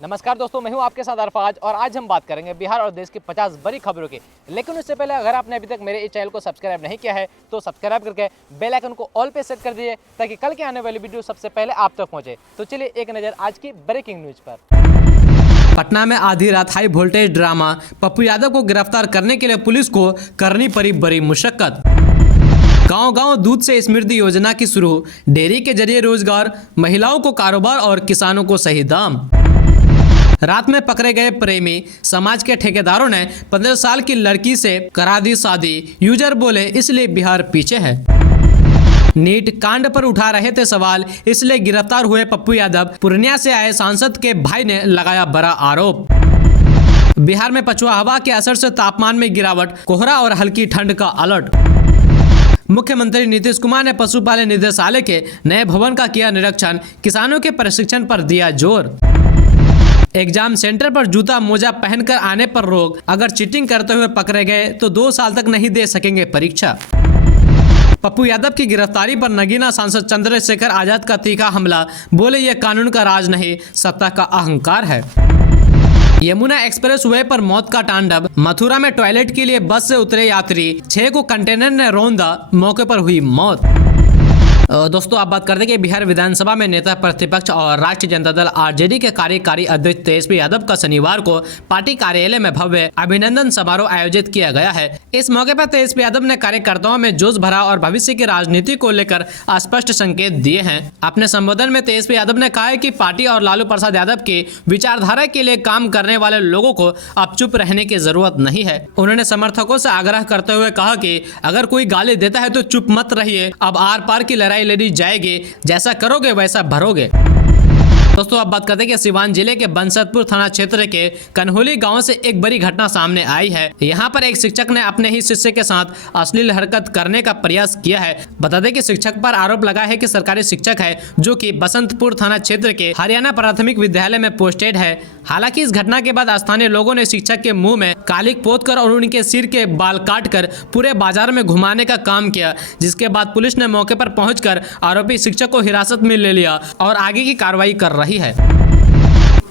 नमस्कार दोस्तों, मैं हूं आपके साथ अरफाज और आज हम बात करेंगे बिहार और देश की 50 बड़ी खबरों की। लेकिन उससे पहले अगर आपने अभी तक मेरे इस चैनल को सब्सक्राइब नहीं किया है तो सब्सक्राइब करके बेल आइकन को ऑल पे सेट कर दीजिए ताकि कल के आने वाली वीडियो सबसे पहले आप तक पहुंचे। तो चलिए एक नज़र आज की ब्रेकिंग न्यूज पर। पटना में आधी रात high voltage drama, Pappu Yadav को गिरफ्तार करने के लिए पुलिस को करनी पड़ी बड़ी मुशक्कत। गांव-गांव दूध से समृद्धि योजना की शुरू, डेयरी के जरिए रोजगार, महिलाओं को कारोबार और किसानों को सही दाम। रात में पकड़े गए प्रेमी, समाज के ठेकेदारों ने 15 साल की लड़की से करा दी शादी, यूजर बोले इसलिए बिहार पीछे है। नीट कांड पर उठा रहे थे सवाल, इसलिए गिरफ्तार हुए पप्पू यादव, पूर्णिया से आए सांसद के भाई ने लगाया बड़ा आरोप। बिहार में पछुआ हवा के असर से तापमान में गिरावट, कोहरा और हल्की ठंड का अलर्ट। मुख्यमंत्री नीतीश कुमार ने पशुपालन निदेशालय के नए भवन का किया निरीक्षण, किसानों के प्रशिक्षण पर दिया जोर। एग्जाम सेंटर पर जूता मोजा पहनकर आने पर रोक, अगर चीटिंग करते हुए पकड़े गए तो 2 साल तक नहीं दे सकेंगे परीक्षा। पप्पू यादव की गिरफ्तारी पर नगीना सांसद चंद्रशेखर आजाद का तीखा हमला, बोले यह कानून का राज नहीं सत्ता का अहंकार है। यमुना एक्सप्रेस वे पर मौत का तांडव, मथुरा में टॉयलेट के लिए बस से उतरे यात्री, 6 को कंटेनर ने रौंदा, मौके पर हुई मौत। दोस्तों आप बात करते हैं कि बिहार विधानसभा में नेता प्रतिपक्ष और राष्ट्रीय जनता दल आरजेडी के कार्यकारी अध्यक्ष तेजस्वी यादव का शनिवार को पार्टी कार्यालय में भव्य अभिनंदन समारोह आयोजित किया गया है। इस मौके पर तेजस्वी यादव ने कार्यकर्ताओं में जोश भरा और भविष्य की राजनीति को लेकर स्पष्ट संकेत दिए हैं। अपने संबोधन में तेजस्वी यादव ने कहा है कि पार्टी और लालू प्रसाद यादव की विचारधारा के लिए काम करने वाले लोगों को अब चुप रहने की जरूरत नहीं है। उन्होंने समर्थकों से आग्रह करते हुए कहा कि अगर कोई गाली देता है तो चुप मत रहिए, अब आर पार की लड़ाई लड़ी जाएगी, जैसा करोगे वैसा भरोगे। दोस्तों अब बात करते हैं कि सिवान जिले के बंसतपुर थाना क्षेत्र के कन्होली गांव से एक बड़ी घटना सामने आई है। यहां पर एक शिक्षक ने अपने ही शिष्य के साथ अश्लील हरकत करने का प्रयास किया है। बता दें कि शिक्षक पर आरोप लगा है कि सरकारी शिक्षक है जो कि बसंतपुर थाना क्षेत्र के हरियाणा प्राथमिक विद्यालय में पोस्टेड है। हालांकि इस घटना के बाद स्थानीय लोगों ने शिक्षक के मुंह में कालिक पोतकर और उनके सिर के बाल काटकर पूरे बाजार में घुमाने का काम किया, जिसके बाद पुलिस ने मौके पर पहुंचकर आरोपी शिक्षक को हिरासत में ले लिया और आगे की कार्रवाई कर रही है।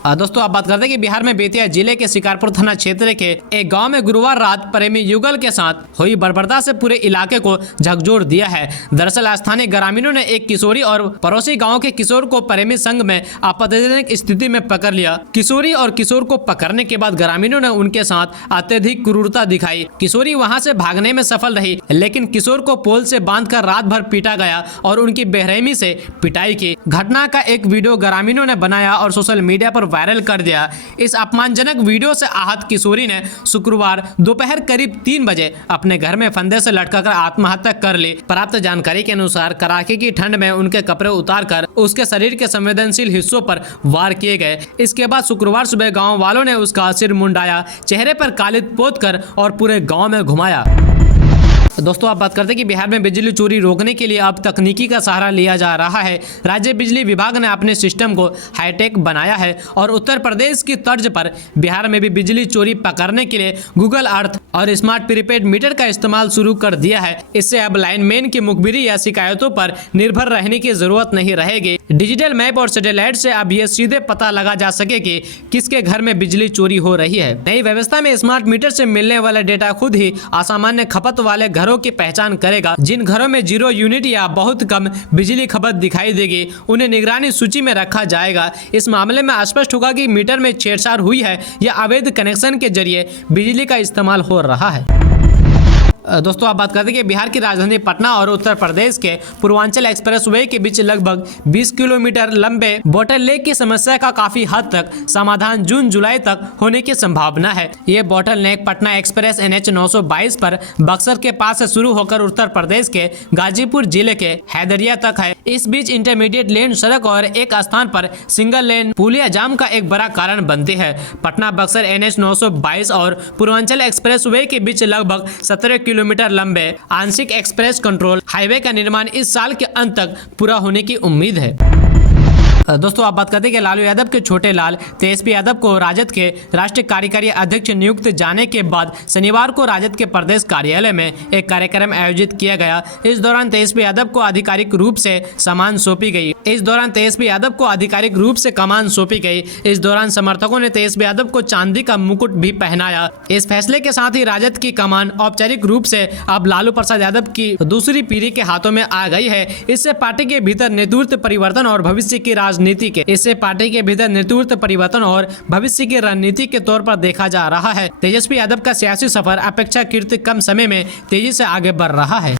दोस्तों आप बात करते हैं कि बिहार में बेतिया जिले के शिकारपुर थाना क्षेत्र के एक गांव में गुरुवार रात प्रेमी युगल के साथ हुई बर्बरता से पूरे इलाके को झकझोर दिया है। दरअसल स्थानीय ग्रामीणों ने एक किशोरी और पड़ोसी गांव के किशोर को प्रेमी संग में आपत्तिजनक स्थिति में पकड़ लिया। किशोरी और किशोर को पकड़ने के बाद ग्रामीणों ने उनके साथ अत्यधिक क्रूरता दिखाई। किशोरी वहां से भागने में सफल रही, लेकिन किशोर को पोल से बांधकर रात भर पीटा गया और उनकी बेरहमी से पिटाई की। घटना का एक वीडियो ग्रामीणों ने बनाया और सोशल मीडिया पर वायरल कर दिया। इस अपमानजनक वीडियो से आहत किशोरी ने शुक्रवार दोपहर करीब 3 बजे अपने घर में फंदे से लटकाकर आत्महत्या कर ली। प्राप्त जानकारी के अनुसार कड़ाके की ठंड में उनके कपड़े उतारकर उसके शरीर के संवेदनशील हिस्सों पर वार किए गए। इसके बाद शुक्रवार सुबह गांव वालों ने उसका सिर मुंडाया, चेहरे पर कालिक पोतकर और पूरे गांव में घुमाया। दोस्तों आप बात करते हैं कि बिहार में बिजली चोरी रोकने के लिए अब तकनीकी का सहारा लिया जा रहा है। राज्य बिजली विभाग ने अपने सिस्टम को हाईटेक बनाया है और उत्तर प्रदेश की तर्ज पर बिहार में भी बिजली चोरी पकड़ने के लिए गूगल अर्थ और स्मार्ट प्रीपेड मीटर का इस्तेमाल शुरू कर दिया है। इससे अब लाइनमैन की मुखबिरी या शिकायतों पर निर्भर रहने की जरूरत नहीं रहेगी। डिजिटल मैप और सैटेलाइट से अब यह सीधे पता लगा जा सके कि किसके घर में बिजली चोरी हो रही है। नई व्यवस्था में स्मार्ट मीटर से मिलने वाला डेटा खुद ही असामान्य खपत वाले घरों की पहचान करेगा। जिन घरों में 0 यूनिट या बहुत कम बिजली खपत दिखाई देगी उन्हें निगरानी सूची में रखा जाएगा। इस मामले में स्पष्ट होगा कि मीटर में छेड़छाड़ हुई है या अवैध कनेक्शन के जरिए बिजली का इस्तेमाल हो रहा है। दोस्तों आप बात करते हैं कि बिहार की राजधानी पटना और उत्तर प्रदेश के पूर्वांचल एक्सप्रेसवे के बीच लगभग 20 किलोमीटर लंबे बोटल लेक की समस्या का काफी हद तक समाधान जून जुलाई तक होने की संभावना है। ये बोटल नेक पटना एक्सप्रेस NH 922 पर बक्सर के पास से शुरू होकर उत्तर प्रदेश के गाजीपुर जिले के हैदरिया तक है। इस बीच इंटरमीडिएट लेन सड़क और एक स्थान पर सिंगल लेन पुलिया जाम का एक बड़ा कारण बनती है। पटना बक्सर NH 922 और पूर्वांचल एक्सप्रेसवे के बीच लगभग 17 किलोमीटर लंबे आंशिक एक्सप्रेस कंट्रोल हाईवे का निर्माण इस साल के अंत तक पूरा होने की उम्मीद है। दोस्तों आप बात करते हैं कि लालू यादव के छोटे लाल तेजस्वी यादव को राजद के राष्ट्रीय कार्यकारी अध्यक्ष नियुक्त जाने के बाद शनिवार को राजद के प्रदेश कार्यालय में एक कार्यक्रम आयोजित किया गया। इस दौरान तेजस्वी यादव को आधिकारिक रूप से कमान सौंपी गई। इस दौरान समर्थकों ने तेजस्वी यादव को चांदी का मुकुट भी पहनाया। इस फैसले के साथ ही राजद की कमान औपचारिक रूप से अब लालू प्रसाद यादव की दूसरी पीढ़ी के हाथों में आ गई है। इससे पार्टी के भीतर नेतृत्व परिवर्तन और भविष्य की रणनीति के तौर पर देखा जा रहा है। तेजस्वी यादव का सियासी सफर अपेक्षाकृत कम समय में तेजी से आगे बढ़ रहा है।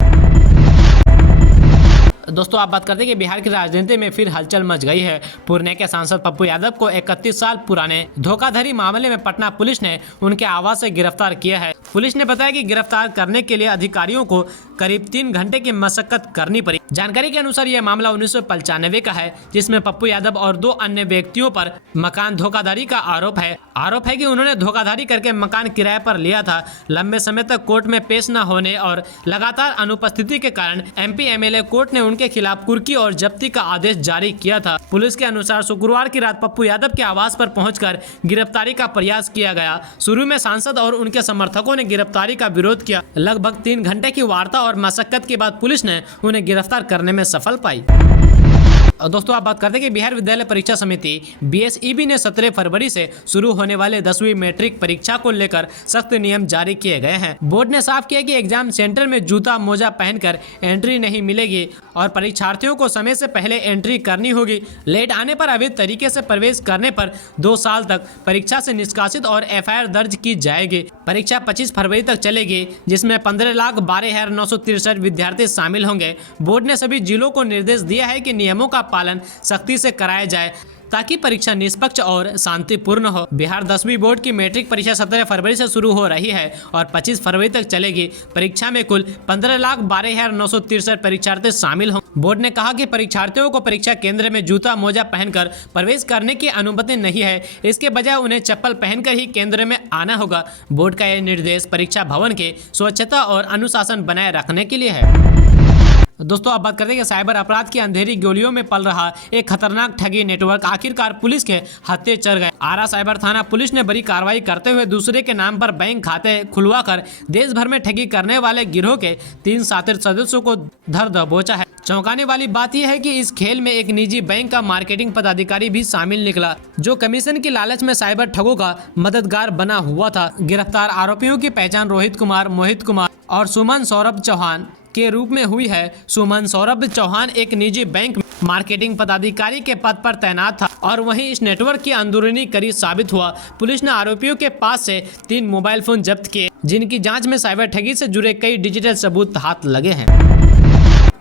दोस्तों आप बात करते हैं कि बिहार की राजनीति में फिर हलचल मच गई है। पूर्णिया के सांसद पप्पू यादव को 31 साल पुराने धोखाधड़ी मामले में पटना पुलिस ने उनके आवास से गिरफ्तार किया है। पुलिस ने बताया कि गिरफ्तार करने के लिए अधिकारियों को करीब 3 घंटे की मशक्कत करनी पड़ी। जानकारी के अनुसार यह मामला 1995 का है, जिसमें पप्पू यादव और 2 अन्य व्यक्तियों पर मकान धोखाधड़ी का आरोप है कि उन्होंने धोखाधड़ी करके मकान किराए पर लिया था। लंबे समय तक कोर्ट में पेश न होने और लगातार अनुपस्थिति के कारण MP MLA कोर्ट ने उनके खिलाफ कुर्की और जब्ती का आदेश जारी किया था। पुलिस के अनुसार शुक्रवार की रात पप्पू यादव के आवास पर पहुंचकर गिरफ्तारी का प्रयास किया गया। शुरू में सांसद और उनके समर्थकों ने गिरफ्तारी का विरोध किया। लगभग 3 घंटे की वार्ता और मशक्कत के बाद पुलिस ने उन्हें गिरफ्तार करने में सफल पाई। दोस्तों आप बात करते हैं कि बिहार विद्यालय परीक्षा समिति BSEB ने 17 फरवरी से शुरू होने वाले 10वीं मैट्रिक परीक्षा को लेकर सख्त नियम जारी किए गए हैं। बोर्ड ने साफ किया कि एग्जाम सेंटर में जूता मोजा पहनकर एंट्री नहीं मिलेगी और परीक्षार्थियों को समय से पहले एंट्री करनी होगी। लेट आने पर अवैध तरीके से प्रवेश करने पर 2 साल तक परीक्षा से निष्कासित और FIR दर्ज की जाएगी। परीक्षा 25 फरवरी तक चलेगी, जिसमें 15,12,963 विद्यार्थी शामिल होंगे। बोर्ड ने सभी जिलों को निर्देश दिया है कि नियमों का पालन सख्ती से कराया जाए ताकि परीक्षा निष्पक्ष और शांतिपूर्ण हो। बिहार 10वीं बोर्ड की मैट्रिक परीक्षा 17 फरवरी से शुरू हो रही है और 25 फरवरी तक चलेगी। परीक्षा में कुल 15,12,963 परीक्षार्थी शामिल हों। बोर्ड ने कहा कि परीक्षार्थियों को परीक्षा केंद्र में जूता मोजा पहनकर प्रवेश करने की अनुमति नहीं है। इसके बजाय उन्हें चप्पल पहनकर ही केंद्र में आना होगा। बोर्ड का यह निर्देश परीक्षा भवन के स्वच्छता और अनुशासन बनाए रखने के लिए है। दोस्तों आप बात करते हैं कि साइबर अपराध की अंधेरी गोलियों में पल रहा एक खतरनाक ठगी नेटवर्क आखिरकार पुलिस के हत्थे चढ़ गए। आरा साइबर थाना पुलिस ने बड़ी कार्रवाई करते हुए दूसरे के नाम पर बैंक खाते खुलवाकर देश भर में ठगी करने वाले गिरोह के 3 शातिर सदस्यों को धर दबोचा है। चौंकाने वाली बात यह है कि इस खेल में एक निजी बैंक का मार्केटिंग पदाधिकारी भी शामिल निकला, जो कमीशन की लालच में साइबर ठगों का मददगार बना हुआ था। गिरफ्तार आरोपियों की पहचान रोहित कुमार, मोहित कुमार और सुमन सौरभ चौहान के रूप में हुई है। सुमन सौरभ चौहान एक निजी बैंक मार्केटिंग पदाधिकारी के पद पर तैनात था और वहीं इस नेटवर्क की अंदरूनी कड़ी साबित हुआ। पुलिस ने आरोपियों के पास से 3 मोबाइल फोन जब्त किए, जिनकी जांच में साइबर ठगी से जुड़े कई डिजिटल सबूत हाथ लगे हैं।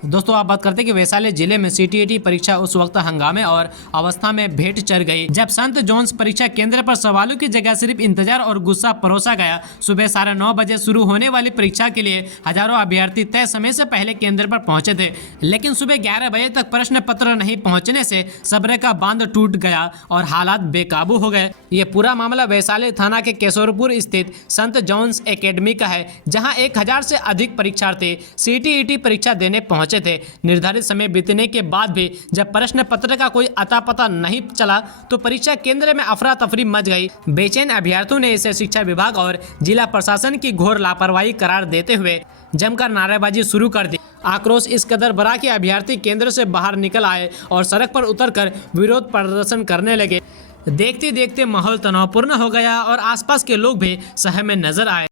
दोस्तों आप बात करते हैं कि वैशाली जिले में CTET परीक्षा उस वक्त हंगामे और अवस्था में भेंट चढ़ गई जब संत जॉन्स परीक्षा केंद्र पर सवालों की जगह सिर्फ इंतजार और गुस्सा परोसा गया। सुबह 9:30 बजे शुरू होने वाली परीक्षा के लिए हजारों अभ्यर्थी तय समय से पहले केंद्र पर पहुंचे थे, लेकिन सुबह 11 बजे तक प्रश्न पत्र नहीं पहुंचने से सब्र का बांध टूट गया और हालात बेकाबू हो गए। ये पूरा मामला वैशाली थाना के केशोरपुर स्थित संत जॉन्स एकेडमी का है, जहाँ 1000 से अधिक परीक्षार्थी CTET परीक्षा देने पहुंचे थे। निर्धारित समय बीतने के बाद भी जब प्रश्न पत्र का कोई अता पता नहीं चला तो परीक्षा केंद्र में अफरा तफरी मच गई। बेचैन अभ्यर्थियों ने इसे शिक्षा विभाग और जिला प्रशासन की घोर लापरवाही करार देते हुए जमकर नारेबाजी शुरू कर दी। आक्रोश इस कदर बढ़ा कि अभ्यर्थी केंद्र से बाहर निकल आए और सड़क पर उतरकर विरोध प्रदर्शन करने लगे। देखते देखते माहौल तनावपूर्ण हो गया और आसपास के लोग भी शहर में नजर आए।